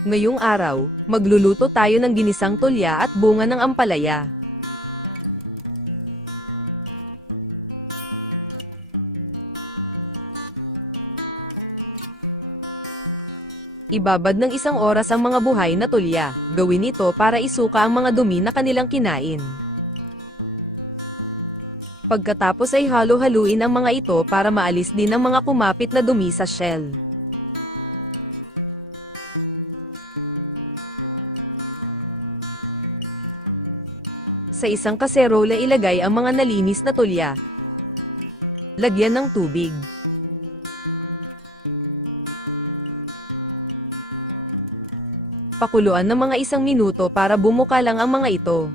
Ngayong araw, magluluto tayo ng ginisang tulya at bunga ng ampalaya. Ibabad ng 1 oras ang mga buhay na tulya. Gawin ito para isuka ang mga dumi na kanilang kinain. Pagkatapos ay halo-haluin ang mga ito para maalis din ang mga kumapit na dumi sa shell. Sa isang kaserola ilagay ang mga nalinis na tulya. Lagyan ng tubig. Pakuluan ng mga 1 minuto para bumuka lang ang mga ito.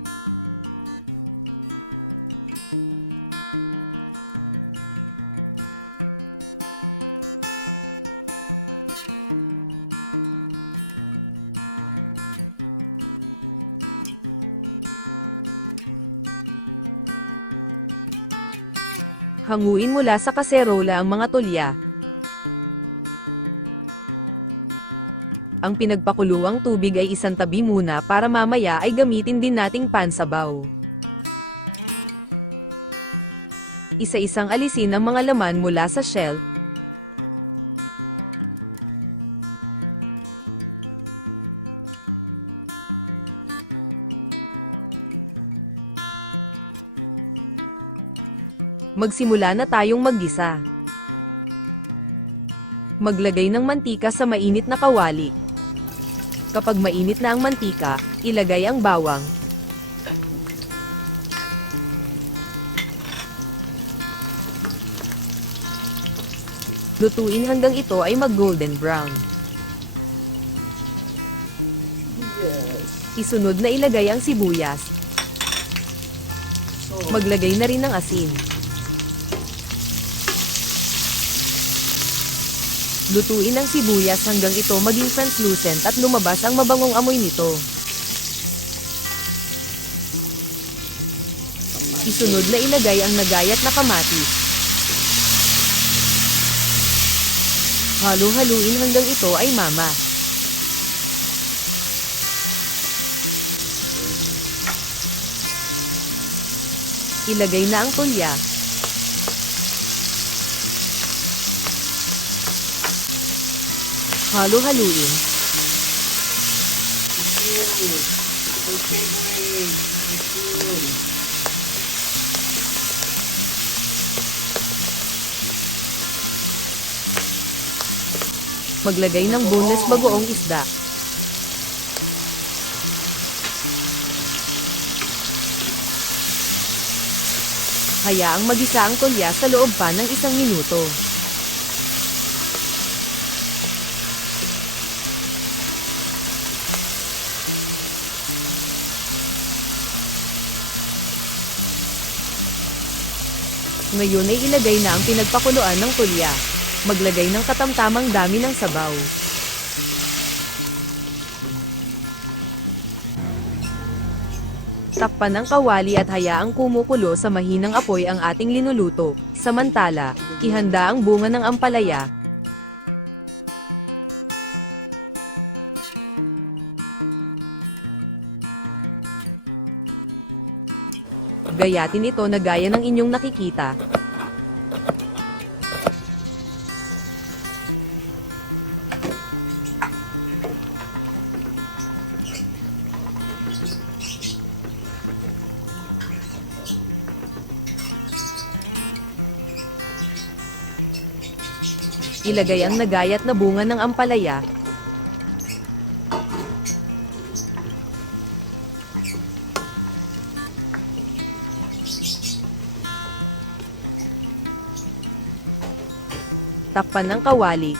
Hanguin mula sa kaserola ang mga tulya. Ang pinagpakuluang tubig ay isantabi muna para mamaya ay gamitin din nating pansabaw. Isa-isang alisin ang mga laman mula sa shell. Magsimula na tayong maggisa. Maglagay ng mantika sa mainit na kawali. Kapag mainit na ang mantika, ilagay ang bawang. Lutuin hanggang ito ay mag-golden brown. Isunod na ilagay ang sibuyas. Maglagay na rin ng asin. Lutuin ang sibuyas hanggang ito maging translucent at lumabas ang mabangong amoy nito. Isunod na ilagay ang nagayat na kamatis. Halo-haluin hanggang ito ay mama. Ilagay na ang tulya. Halo-haluin. Maglagay ng boneless bagoong isda. Hayaang magisa ang tulya sa loob pa ng 1 minuto. Ngayon ay ilagay na ang pinagpakuluan ng tulya. Maglagay ng katamtamang dami ng sabaw. Takpan ng kawali at hayaang kumukulo sa mahinang apoy ang ating linuluto. Samantala, ihanda ang bunga ng ampalaya. Gayatin ito na gaya ng inyong nakikita. Ilagay ang nagayat na bunga ng ampalaya. Takpan ng kawali.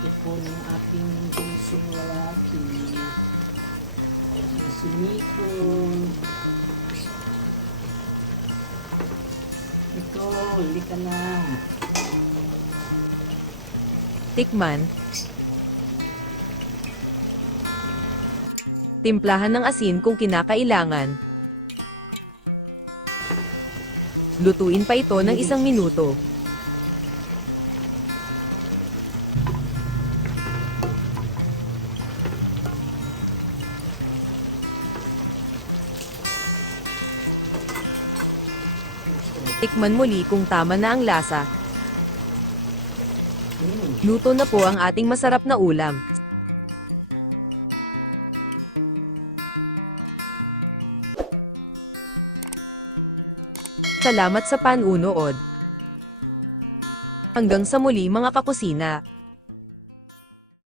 Ito po ng aking bunsong lalaki. Si Nico. Ito, hindi ka na. Tikman. Timplahan ng asin kung kinakailangan. Lutuin pa ito ng 1 minuto. Tikman muli kung tama na ang lasa. Luto na po ang ating masarap na ulam. Salamat sa panunood. Hanggang sa muli mga kakusina.